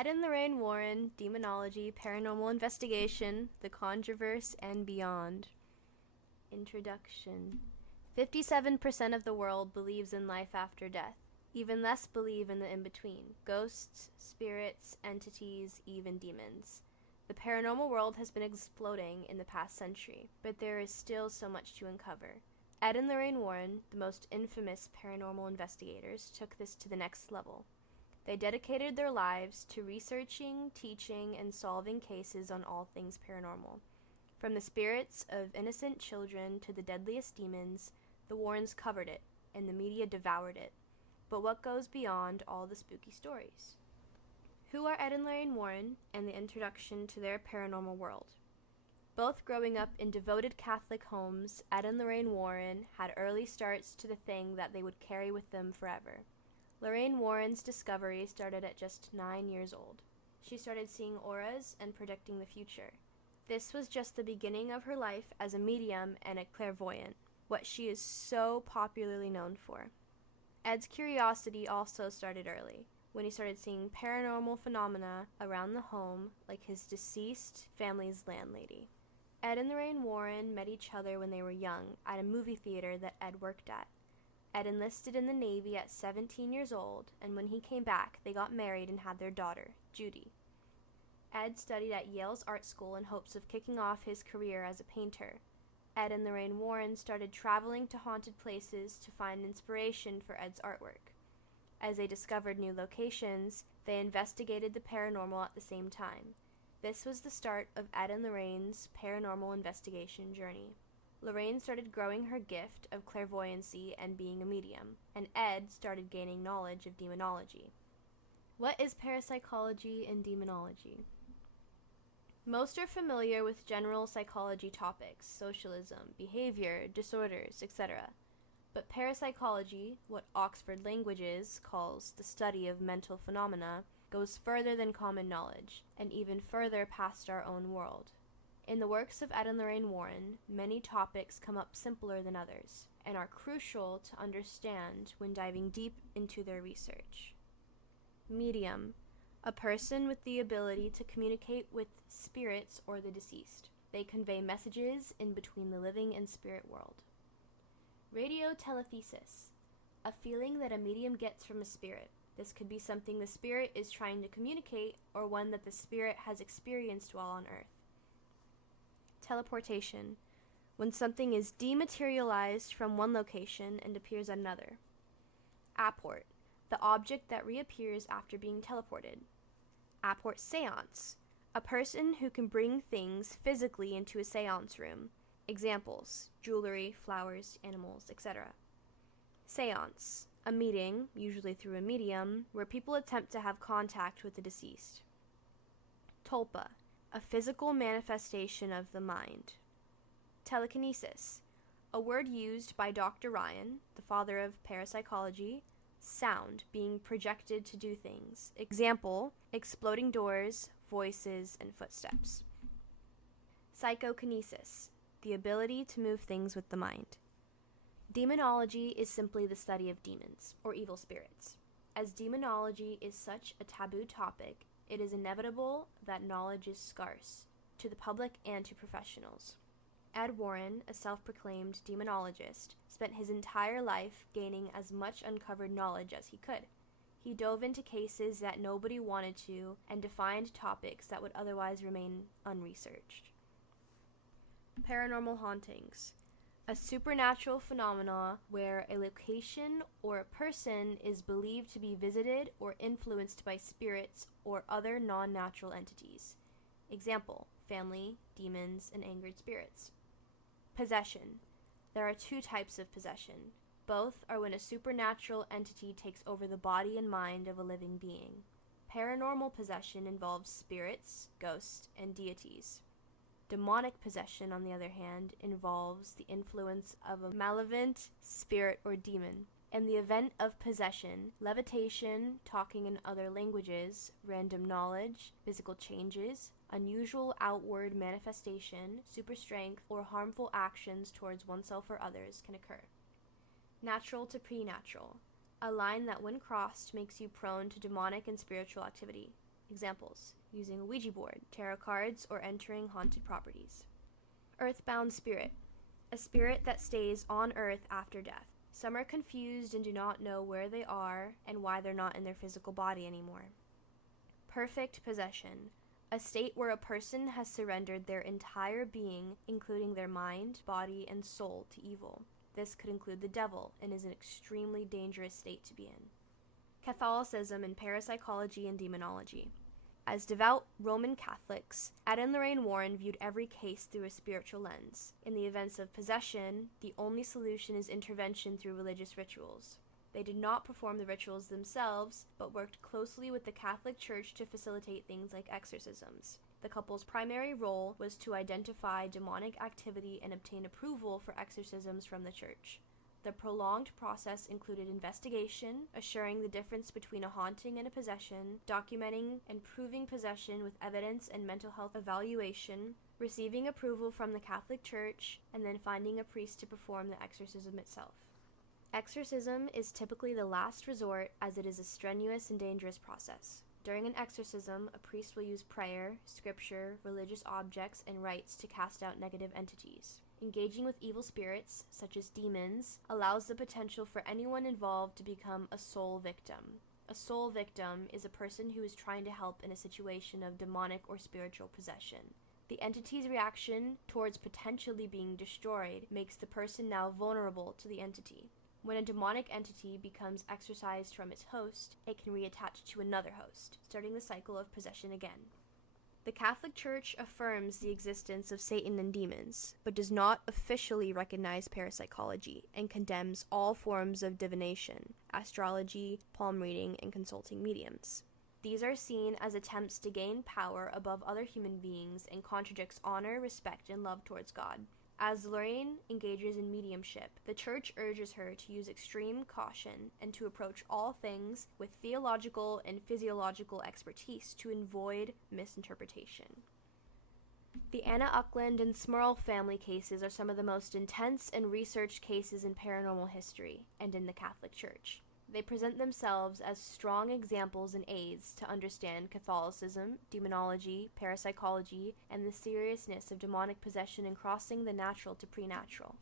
Ed and Lorraine Warren, Demonology, Paranormal Investigation, The Conjurverse, and Beyond. Introduction. 57% of the world believes in life after death. Even less believe in the in-between. Ghosts, spirits, entities, even demons. The paranormal world has been exploding in the past century, but there is still so much to uncover. Ed and Lorraine Warren, the most infamous paranormal investigators, took this to the next level. They dedicated their lives to researching, teaching, and solving cases on all things paranormal. From the spirits of innocent children to the deadliest demons, the Warrens covered it, and the media devoured it. But what goes beyond all the spooky stories? Who are Ed and Lorraine Warren, and the introduction to their paranormal world? Both growing up in devoted Catholic homes, Ed and Lorraine Warren had early starts to the thing that they would carry with them forever. Lorraine Warren's discovery started at just 9 years old. She started seeing auras and predicting the future. This was just the beginning of her life as a medium and a clairvoyant, what she is so popularly known for. Ed's curiosity also started early, when he started seeing paranormal phenomena around the home, like his deceased family's landlady. Ed and Lorraine Warren met each other when they were young at a movie theater that Ed worked at. Ed enlisted in the Navy at 17 years old, and when he came back, they got married and had their daughter, Judy. Ed studied at Yale's art school in hopes of kicking off his career as a painter. Ed and Lorraine Warren started traveling to haunted places to find inspiration for Ed's artwork. As they discovered new locations, they investigated the paranormal at the same time. This was the start of Ed and Lorraine's paranormal investigation journey. Lorraine started growing her gift of clairvoyancy and being a medium, and Ed started gaining knowledge of demonology. What is parapsychology and demonology? Most are familiar with general psychology topics, socialism, behavior, disorders, etc. But parapsychology, what Oxford Languages calls the study of mental phenomena, goes further than common knowledge, and even further past our own world. In the works of Ed and Lorraine Warren, many topics come up simpler than others, and are crucial to understand when diving deep into their research. Medium, a person with the ability to communicate with spirits or the deceased. They convey messages in between the living and spirit world. Radiotelethesis, a feeling that a medium gets from a spirit. This could be something the spirit is trying to communicate, or one that the spirit has experienced while on Earth. Teleportation, when something is dematerialized from one location and appears at another. Apport, the object that reappears after being teleported. Apport seance, a person who can bring things physically into a seance room. Examples: jewelry, flowers, animals, etc. Seance, a meeting, usually through a medium, where people attempt to have contact with the deceased. Tulpa, a physical manifestation of the mind. Telekinesis, a word used by Dr. Ryan, the father of parapsychology. Sound, being projected to do things. Example: exploding doors, voices, and footsteps. Psychokinesis, the ability to move things with the mind. Demonology is simply the study of demons, or evil spirits. As demonology is such a taboo topic, it is inevitable that knowledge is scarce, to the public and to professionals. Ed Warren, a self-proclaimed demonologist, spent his entire life gaining as much uncovered knowledge as he could. He dove into cases that nobody wanted to, and defined topics that would otherwise remain unresearched. Paranormal hauntings, a supernatural phenomena where a location or a person is believed to be visited or influenced by spirits or other non-natural entities. Example: family, demons, and angered spirits. Possession. There are two types of possession. Both are when a supernatural entity takes over the body and mind of a living being. Paranormal possession involves spirits, ghosts, and deities. Demonic possession, on the other hand, involves the influence of a malevolent spirit or demon. In the event of possession, levitation, talking in other languages, random knowledge, physical changes, unusual outward manifestation, super strength, or harmful actions towards oneself or others can occur. Natural to preternatural, a line that when crossed makes you prone to demonic and spiritual activity. Examples: using a Ouija board, tarot cards, or entering haunted properties. Earthbound spirit. A spirit that stays on Earth after death. Some are confused and do not know where they are and why they're not in their physical body anymore. Perfect possession. A state where a person has surrendered their entire being, including their mind, body, and soul, to evil. This could include the devil and is an extremely dangerous state to be in. Catholicism and parapsychology and demonology. As devout Roman Catholics, Ed and Lorraine Warren viewed every case through a spiritual lens. In the events of possession, the only solution is intervention through religious rituals. They did not perform the rituals themselves, but worked closely with the Catholic Church to facilitate things like exorcisms. The couple's primary role was to identify demonic activity and obtain approval for exorcisms from the Church. The prolonged process included investigation, assuring the difference between a haunting and a possession, documenting and proving possession with evidence and mental health evaluation, receiving approval from the Catholic Church, and then finding a priest to perform the exorcism itself. Exorcism is typically the last resort, as it is a strenuous and dangerous process. During an exorcism, a priest will use prayer, scripture, religious objects, and rites to cast out negative entities. Engaging with evil spirits, such as demons, allows the potential for anyone involved to become a soul victim. A soul victim is a person who is trying to help in a situation of demonic or spiritual possession. The entity's reaction towards potentially being destroyed makes the person now vulnerable to the entity. When a demonic entity becomes exorcised from its host, it can reattach to another host, starting the cycle of possession again. The Catholic Church affirms the existence of Satan and demons, but does not officially recognize parapsychology and condemns all forms of divination, astrology, palm reading, and consulting mediums. These are seen as attempts to gain power above other human beings and contradicts honor, respect, and love towards God. As Lorraine engages in mediumship, the Church urges her to use extreme caution and to approach all things with theological and physiological expertise to avoid misinterpretation. The Anna Uckland and Smurl family cases are some of the most intense and researched cases in paranormal history and in the Catholic Church. They present themselves as strong examples and aids to understand Catholicism, demonology, parapsychology, and the seriousness of demonic possession and crossing the natural to preternatural.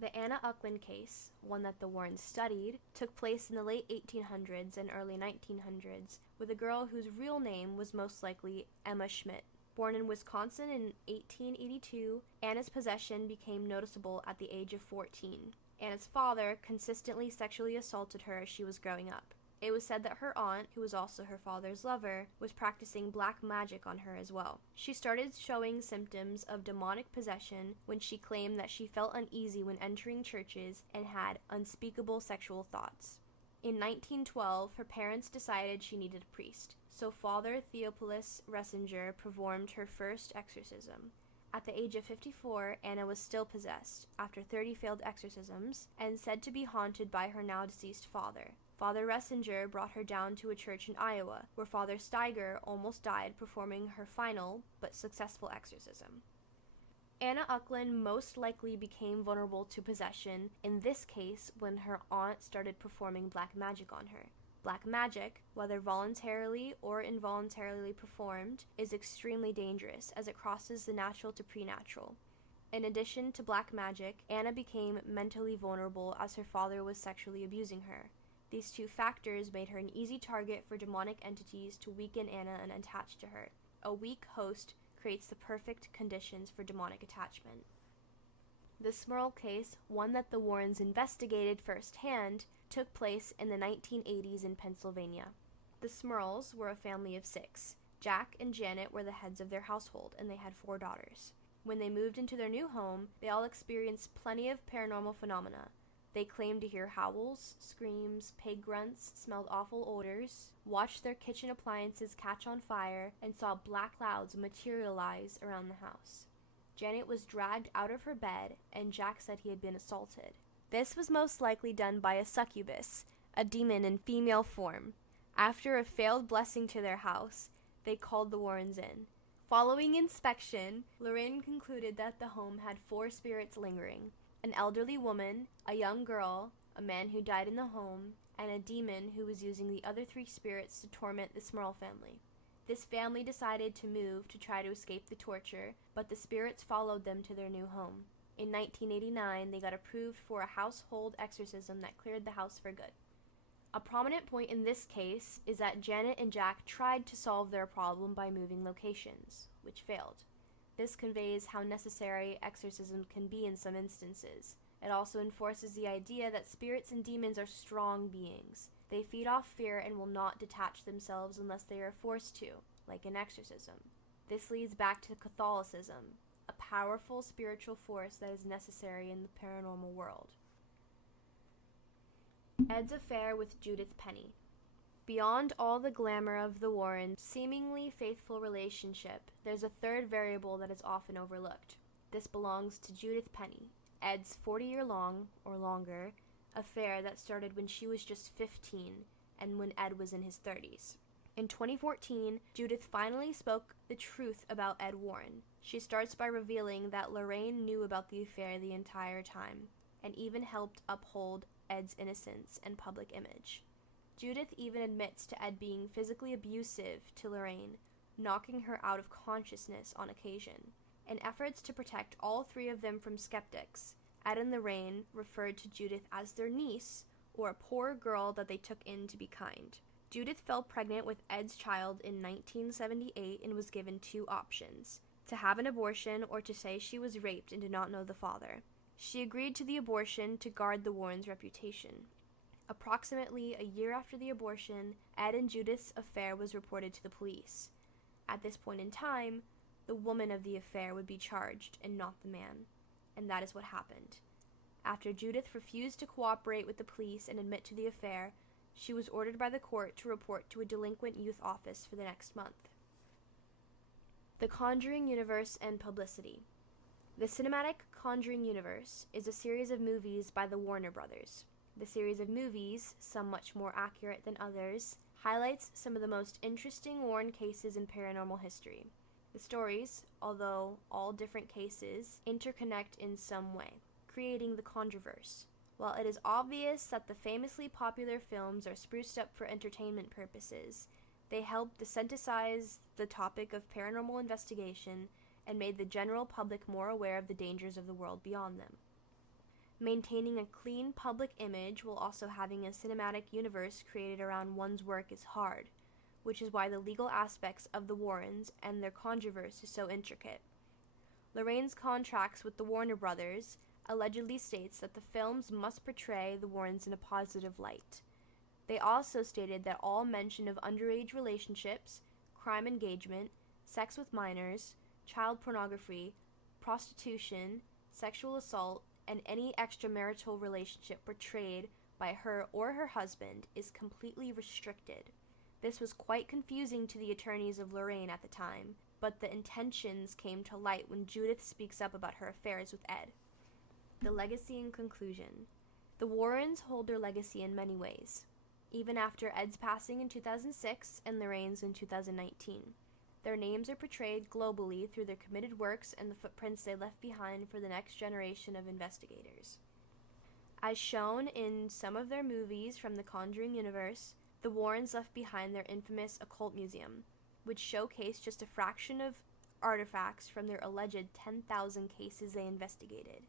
The Anna Uckland case, one that the Warrens studied, took place in the late 1800s and early 1900s with a girl whose real name was most likely Emma Schmidt. Born in Wisconsin in 1882, Anna's possession became noticeable at the age of 14. Anna's father consistently sexually assaulted her as she was growing up. It was said that her aunt, who was also her father's lover, was practicing black magic on her as well. She started showing symptoms of demonic possession when she claimed that she felt uneasy when entering churches and had unspeakable sexual thoughts. In 1912, her parents decided she needed a priest, so Father Theophilus Ressinger performed her first exorcism. At the age of 54, Anna was still possessed, after 30 failed exorcisms, and said to be haunted by her now-deceased father. Father Ressinger brought her down to a church in Iowa, where Father Steiger almost died performing her final, but successful exorcism. Anna Uckland most likely became vulnerable to possession, in this case when her aunt started performing black magic on her. Black magic, whether voluntarily or involuntarily performed, is extremely dangerous as it crosses the natural to preternatural. In addition to black magic, Anna became mentally vulnerable as her father was sexually abusing her. These two factors made her an easy target for demonic entities to weaken Anna and attach to her. A weak host creates the perfect conditions for demonic attachment. The Smurl case, one that the Warrens investigated firsthand, took place in the 1980s in Pennsylvania. The Smurls were a family of 6. Jack and Janet were the heads of their household, and they had 4 daughters. When they moved into their new home, they all experienced plenty of paranormal phenomena. They claimed to hear howls, screams, pig grunts, smelled awful odors, watched their kitchen appliances catch on fire, and saw black clouds materialize around the house. Janet was dragged out of her bed, and Jack said he had been assaulted. This was most likely done by a succubus, a demon in female form. After a failed blessing to their house, they called the Warrens in. Following inspection, Lorraine concluded that the home had 4 spirits lingering: an elderly woman, a young girl, a man who died in the home, and a demon who was using the other 3 spirits to torment the Smurl family. This family decided to move to try to escape the torture, but the spirits followed them to their new home. In 1989, they got approved for a household exorcism that cleared the house for good. A prominent point in this case is that Janet and Jack tried to solve their problem by moving locations, which failed. This conveys how necessary exorcism can be in some instances. It also enforces the idea that spirits and demons are strong beings. They feed off fear and will not detach themselves unless they are forced to, like an exorcism. This leads back to Catholicism, a powerful spiritual force that is necessary in the paranormal world. Ed's affair with Judith Penny. Beyond all the glamour of the Warrens' seemingly faithful relationship, there's a third variable that is often overlooked. This belongs to Judith Penny, Ed's 40-year-long, or longer, affair that started when she was just 15 and when Ed was in his 30s. In 2014, Judith finally spoke the truth about Ed Warren. She starts by revealing that Lorraine knew about the affair the entire time, and even helped uphold Ed's innocence and public image. Judith even admits to Ed being physically abusive to Lorraine, knocking her out of consciousness on occasion. In efforts to protect all three of them from skeptics, Ed and Lorraine referred to Judith as their niece, or a poor girl that they took in to be kind. Judith fell pregnant with Ed's child in 1978 and was given two options: to have an abortion or to say she was raped and did not know the father. She agreed to the abortion to guard the Warrens' reputation. Approximately a year after the abortion, Ed and Judith's affair was reported to the police. At this point in time, the woman of the affair would be charged and not the man, and that is what happened. After Judith refused to cooperate with the police and admit to the affair, she was ordered by the court to report to a delinquent youth office for the next month. The Conjuring Universe and Publicity. The cinematic Conjuring Universe is a series of movies by the Warner Brothers. The series of movies, some much more accurate than others, highlights some of the most interesting Warren cases in paranormal history. The stories, although all different cases, interconnect in some way, creating the Conjurverse. While it is obvious that the famously popular films are spruced up for entertainment purposes, they help desensitize the topic of paranormal investigation and made the general public more aware of the dangers of the world beyond them. Maintaining a clean public image while also having a cinematic universe created around one's work is hard, which is why the legal aspects of the Warrens and their Conjurverse is so intricate. Lorraine's contracts with the Warner Brothers allegedly states that the films must portray the Warrens in a positive light. They also stated that all mention of underage relationships, crime engagement, sex with minors, child pornography, prostitution, sexual assault, and any extramarital relationship portrayed by her or her husband is completely restricted. This was quite confusing to the attorneys of Lorraine at the time, but the intentions came to light when Judith speaks up about her affairs with Ed. The legacy and conclusion. The Warrens hold their legacy in many ways, even after Ed's passing in 2006 and Lorraine's in 2019. Their names are portrayed globally through their committed works and the footprints they left behind for the next generation of investigators. As shown in some of their movies from the Conjuring universe, the Warrens left behind their infamous occult museum, which showcased just a fraction of artifacts from their alleged 10,000 cases they investigated.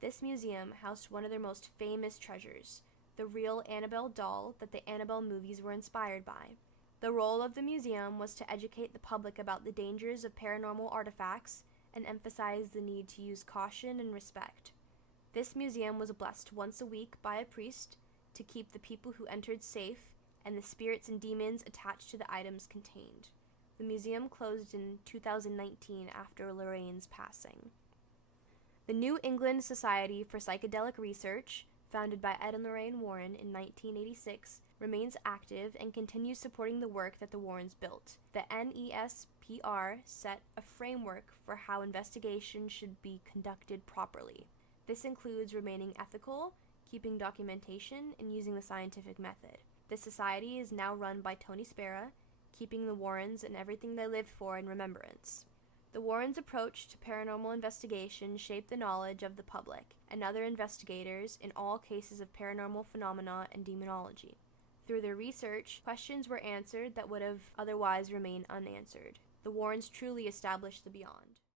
This museum housed one of their most famous treasures, the real Annabelle doll that the Annabelle movies were inspired by. The role of the museum was to educate the public about the dangers of paranormal artifacts and emphasize the need to use caution and respect. This museum was blessed once a week by a priest to keep the people who entered safe and the spirits and demons attached to the items contained. The museum closed in 2019 after Lorraine's passing. The New England Society for Psychedelic Research, founded by Ed and Lorraine Warren in 1986, remains active and continues supporting the work that the Warrens built. The NESPR set a framework for how investigations should be conducted properly. This includes remaining ethical, keeping documentation, and using the scientific method. The society is now run by Tony Spera, keeping the Warrens and everything they lived for in remembrance. The Warrens' approach to paranormal investigation shaped the knowledge of the public and other investigators in all cases of paranormal phenomena and demonology. Through their research, questions were answered that would have otherwise remained unanswered. The Warrens truly established the beyond.